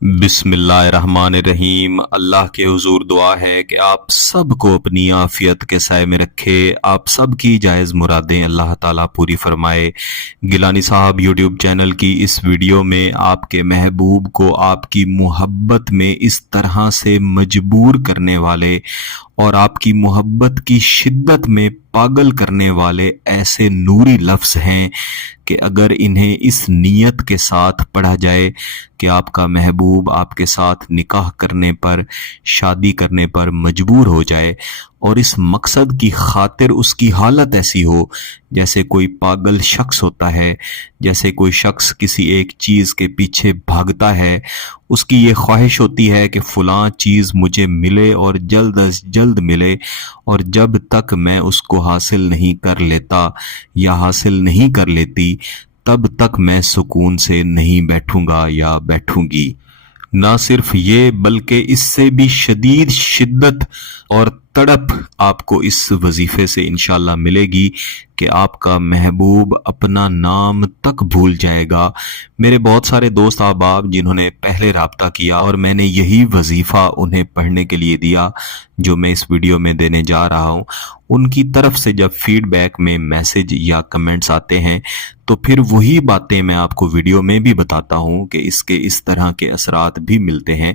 बिस्मिल्लाहिर्रहमानिर्रहीम। अल्लाह के हुजूर दुआ है कि आप सबको अपनी आफियत के साए में रखे, आप सब की जायज़ मुरादें अल्लाह ताला पूरी फरमाए। गिलानी साहब यूट्यूब चैनल की इस वीडियो में आपके महबूब को आपकी मोहब्बत में इस तरह से मजबूर करने वाले और आपकी मोहब्बत की शिद्दत में पागल करने वाले ऐसे नूरी लफ्ज़ हैं कि अगर इन्हें इस नीयत के साथ पढ़ा जाए कि आपका महबूब आपके साथ निकाह करने पर, शादी करने पर मजबूर हो जाए और इस मकसद की खातिर उसकी हालत ऐसी हो जैसे कोई पागल शख्स होता है, जैसे कोई शख्स किसी एक चीज़ के पीछे भागता है, उसकी ये ख्वाहिश होती है कि फ़लाँ चीज़ मुझे मिले और जल्द अज जल्द मिले, और जब तक मैं उसको हासिल नहीं कर लेता या हासिल नहीं कर लेती तब तक मैं सुकून से नहीं बैठूंगा या बैठूंगी। ना सिर्फ ये बल्कि इससे भी शदीद शिद्दत और तड़प आपको इस वजीफे से इंशाल्लाह मिलेगी कि आपका महबूब अपना नाम तक भूल जाएगा। मेरे बहुत सारे दोस्त अहबाब जिन्होंने पहले राब्ता किया और मैंने यही वजीफ़ा उन्हें पढ़ने के लिए दिया जो मैं इस वीडियो में देने जा रहा हूँ, उनकी तरफ से जब फीडबैक में मैसेज या कमेंट्स आते हैं तो फिर वही बातें मैं आपको वीडियो में भी बताता हूँ कि इसके इस तरह के असरात भी मिलते हैं।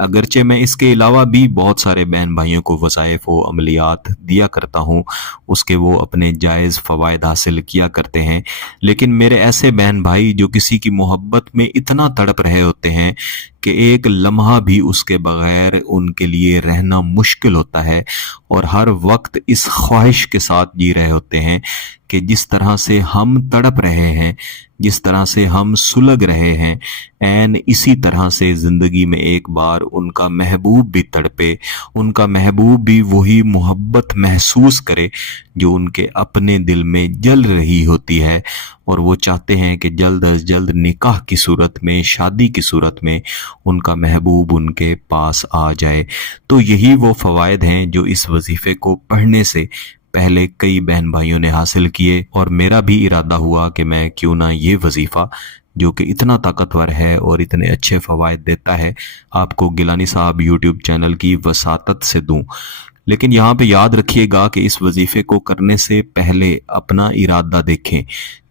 अगरचे मैं इसके अलावा भी बहुत सारे बहन भाइयों को वज़ाइफ व अमलियात दिया करता हूँ, उसके वो अपने जायज़ फ़वाइद हासिल किया करते हैं, लेकिन मेरे ऐसे बहन भाई जो किसी की मोहब्बत में इतना तड़प रहे होते हैं कि एक लम्हा भी उसके बगैर उनके लिए रहना मुश्किल होता है और हर वक्त इस ख्वाहिश के साथ जी रहे होते हैं कि जिस तरह से हम तड़प रहे हैं, जिस तरह से हम सुलग रहे हैं, ऐन इसी तरह से ज़िंदगी में एक बार उनका महबूब भी तड़पे, उनका महबूब भी वही मोहब्बत महसूस करे जो उनके अपने दिल में जल रही होती है, और वो चाहते हैं कि जल्द अज जल्द निकाह की सूरत में, शादी की सूरत में उनका महबूब उनके पास आ जाए। तो यही वो फ़वाइद हैं जो इस वजीफ़े को पढ़ने से पहले कई बहन भाइयों ने हासिल किए, और मेरा भी इरादा हुआ कि मैं क्यों ना ये वजीफ़ा जो कि इतना ताकतवर है और इतने अच्छे फ़वाइद देता है आपको गिलानी साहब यूट्यूब चैनल की वसातत से दूं। लेकिन यहाँ पे याद रखिएगा कि इस वजीफ़े को करने से पहले अपना इरादा देखें,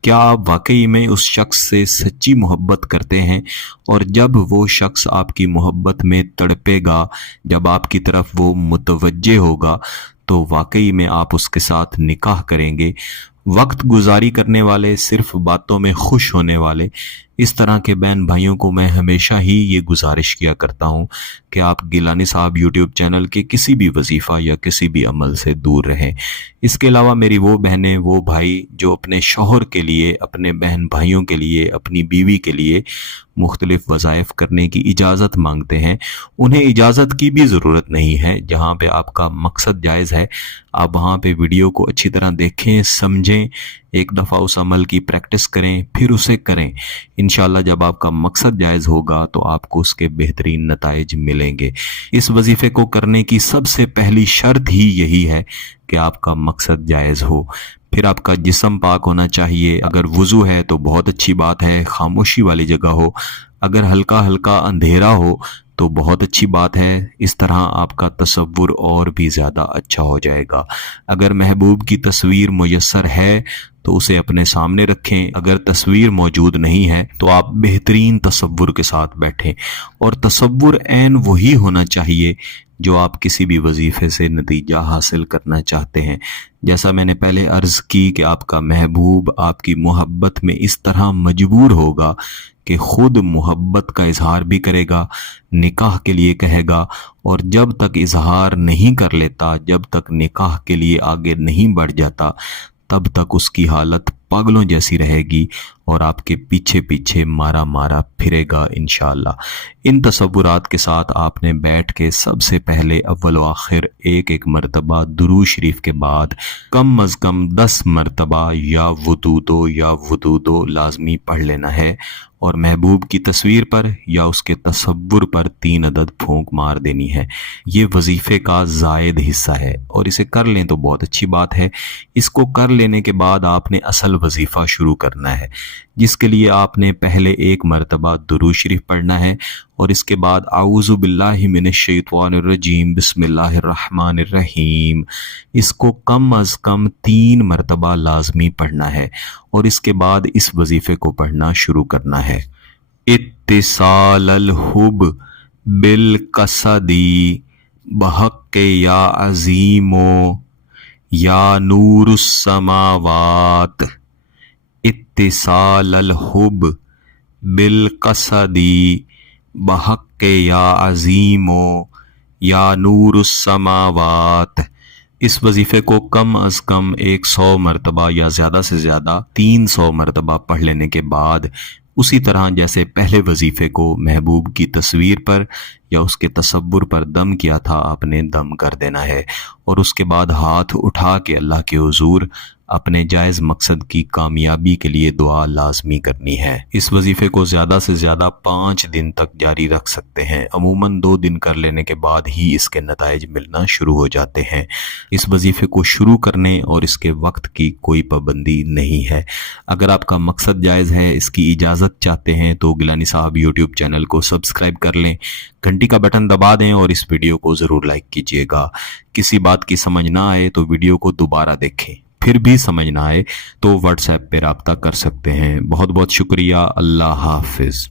क्या आप वाकई में उस शख्स से सच्ची मोहब्बत करते हैं, और जब वो शख्स आपकी मोहब्बत में तड़पेगा, जब आपकी तरफ वो मुतवज्जे होगा तो वाकई में आप उसके साथ निकाह करेंगे। वक्त गुजारी करने वाले, सिर्फ बातों में खुश होने वाले, इस तरह के बहन भाइयों को मैं हमेशा ही ये गुजारिश किया करता हूँ कि आप गिलानी साहब यूट्यूब चैनल के किसी भी वजीफ़ा या किसी भी अमल से दूर रहें। इसके अलावा मेरी वो बहनें, वो भाई जो अपने शौहर के लिए, अपने बहन भाइयों के लिए, अपनी बीवी के लिए मुख्तलिफ वज़ाइफ करने की इजाज़त मांगते हैं, उन्हें इजाज़त की भी ज़रूरत नहीं है। जहाँ पे आपका मकसद जायज़ है आप वहाँ पे वीडियो को अच्छी तरह देखें, समझें, एक दफ़ा उस अमल की प्रैक्टिस करें, फिर उसे करें। इंशाल्लाह जब आपका मकसद जायज़ होगा तो आपको उसके बेहतरीन नताइज मिलेंगे। इस वजीफ़े को करने की सबसे पहली शर्त ही यही है कि आपका मकसद जायज़ हो। फिर आपका जिस्म पाक होना चाहिए, अगर वज़ू है तो बहुत अच्छी बात है, खामोशी वाली जगह हो, अगर हल्का हल्का अंधेरा हो तो बहुत अच्छी बात है, इस तरह आपका तसव्वुर और भी ज़्यादा अच्छा हो जाएगा। अगर महबूब की तस्वीर मुयस्सर है तो उसे अपने सामने रखें, अगर तस्वीर मौजूद नहीं है तो आप बेहतरीन तसव्वुर के साथ बैठें, और तसव्वुर ऐन वही होना चाहिए जो आप किसी भी वजीफ़े से नतीजा हासिल करना चाहते हैं। जैसा मैंने पहले अर्ज़ की कि आपका महबूब आपकी मोहब्बत में इस तरह मजबूर होगा कि खुद मोहब्बत का इजहार भी करेगा, निकाह के लिए कहेगा, और जब तक इजहार नहीं कर लेता, जब तक निकाह के लिए आगे नहीं बढ़ जाता, तब तक उसकी हालत पागलों जैसी रहेगी और आपके पीछे पीछे मारा मारा फिरेगा इंशाअल्लाह। इन तसव्वुरात के साथ आपने बैठ के सबसे पहले अव्वल व आखिर एक एक मरतबा दुरूद शरीफ के बाद कम अज़ कम 10 मरतबा या वुदूदो लाजमी पढ़ लेना है, और महबूब की तस्वीर पर या उसके तसव्वुर पर 3 अदद फूंक मार देनी है। ये वजीफ़े का ज़ायद हिस्सा है और इसे कर लें तो बहुत अच्छी बात है। इसको कर लेने के बाद आपने असल वजीफ़ा शुरू करना है। جس کے لیے آپ نے پہلے ایک مرتبہ درود شریف پڑھنا ہے اور اس کے بعد اعوذ باللہ من الشیطان الرجیم بسم اللہ الرحمن الرحیم اس کو کم از کم 3 مرتبہ لازمی پڑھنا ہے اور اس کے بعد اس وظیفے کو پڑھنا شروع کرنا ہے۔ اتصال الحب بالقصدی بحق یا عظیمو یا نور السماوات، اتصال الحب بالقصدی بحق یا عظیمو یا نور السماوات۔ اس وظیفے کو کم از کم 100 مرتبہ یا زیادہ سے زیادہ 300 مرتبہ پڑھ لینے کے بعد اسی طرح جیسے پہلے وظیفے کو محبوب کی تصویر پر یا اس کے تصور پر دم کیا تھا آپ نے دم کر دینا ہے اور اس کے بعد ہاتھ اٹھا کے اللہ کے حضور اپنے جائز مقصد کی کامیابی کے لیے دعا لازمی کرنی ہے۔ اس وظیفے کو زیادہ سے زیادہ 5 دن تک جاری رکھ سکتے ہیں، عموماً 2 دن کر لینے کے بعد ہی اس کے نتائج ملنا شروع ہو جاتے ہیں۔ اس وظیفے کو شروع کرنے اور اس کے وقت کی کوئی پابندی نہیں ہے۔ اگر آپ کا مقصد جائز ہے، اس کی اجازت چاہتے ہیں تو گیلانی صاحب یوٹیوب چینل کو سبسکرائب کر لیں، گھنٹی کا بٹن دبا دیں اور اس ویڈیو کو ضرور لائک کیجیے گا۔ کسی بات کی سمجھ نہ آئے تو ویڈیو کو دوبارہ دیکھیں، پھر بھی سمجھ نہ آئے تو واٹس ایپ پہ رابطہ کر سکتے ہیں۔ بہت بہت شکریہ، اللہ حافظ۔